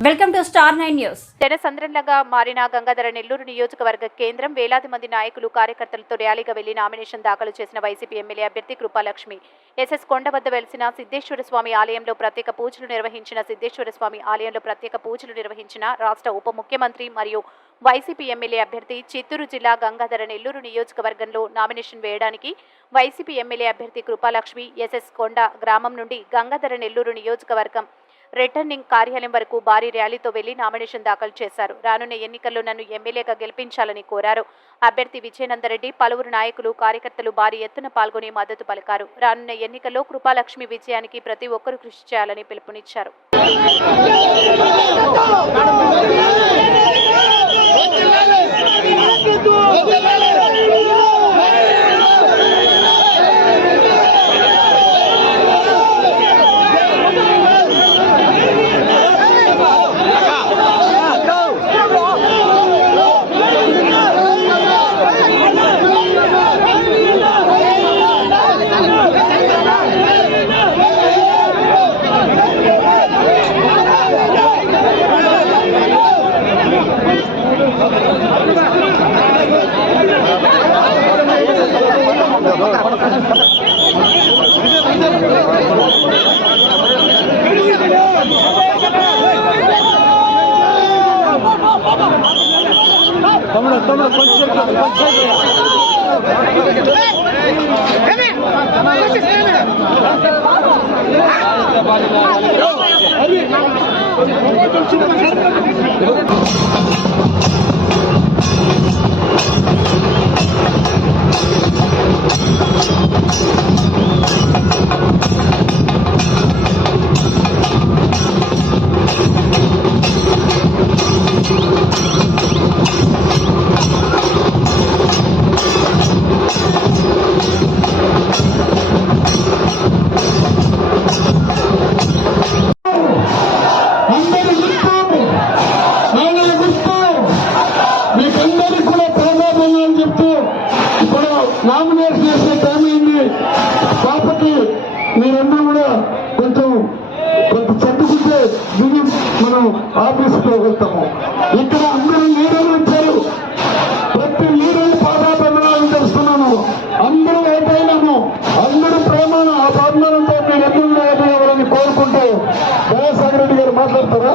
Welcome to star nine news. జనసంద్రంగా మారిన గంగాధర నెల్లూరు నియోజకవర్గ కేంద్రం వేలాది మంది నాయకులు కార్యకర్తలతో ర్యాలీగా వెళ్ళి నామినేషన్ దాఖలు చేసిన వైసీపీ ఎమ్మెల్యే అభ్యర్థి కృపాలక్ష్మి. ఎస్ఎస్ కొండ వద్ద వెలిసిన సిద్ధేశ్వర స్వామి ఆలయంలో ప్రత్యేక పూజలు నిర్వహించిన సిద్ధేశ్వర స్వామి ఆలయంలో ప్రత్యేక పూజలు నిర్వహించిన రాష్ట్ర ఉప ముఖ్యమంత్రి మరియు వైసీపీ ఎమ్మెల్యే అభ్యర్థి చిత్తూరు జిల్లా గంగాధర నెల్లూరు నియోజకవర్గంలో నామినేషన్ వేయడానికి వైసీపీ ఎమ్మెల్యే అభ్యర్థి కృపాలక్ష్మి ఎస్ఎస్ కొండ గ్రామం నుండి గంగాధర నెల్లూరు నియోజకవర్గం రిటర్నింగ్ కార్యాలయం వరకు భారీ ర్యాలీతో వెళ్ళి నామినేషన్ దాఖలు చేశారు. రానున్న ఎన్నికల్లో నన్ను ఎమ్మెల్యేగా గెలిపించాలని కోరారు. అభ్యర్థి విజయనందరెడ్డి పలువురు నాయకులు కార్యకర్తలు భారీ ఎత్తున పాల్గొని మద్దతు పలికారు. రానున్న ఎన్నికల్లో కృపాలక్ష్మి విజయానికి ప్రతి ఒక్కరూ కృషి చేయాలని పిలుపునిచ్చారు. తమ్ముడు తమ్ముడు కొంచెం కొంచెం అందరికీ కూడా ప్రాధాన్యంగా అని చెప్తూ ఇప్పుడు నామినేట్ చేసే టైం అయింది. కాబట్టి మీరన్నా కూడా కొంచెం కొంత చట్టుకుంటే దిగి మనం ఆఫీస్కి వెళ్తాము. ఇక్కడ అందరూ లీడర్లు వచ్చారు. ప్రతి లీడర్లు పాదాభిమానాలు తెలుస్తున్నాను అందరూ ఏదైనాము అందరూ ప్రేమను ఆ అభిమానంతో మీరు ఎందుకు లేకపోవాలని కోరుకుంటూ వైఎస్ఆర్ రెడ్డి గారు మాట్లాడతారా?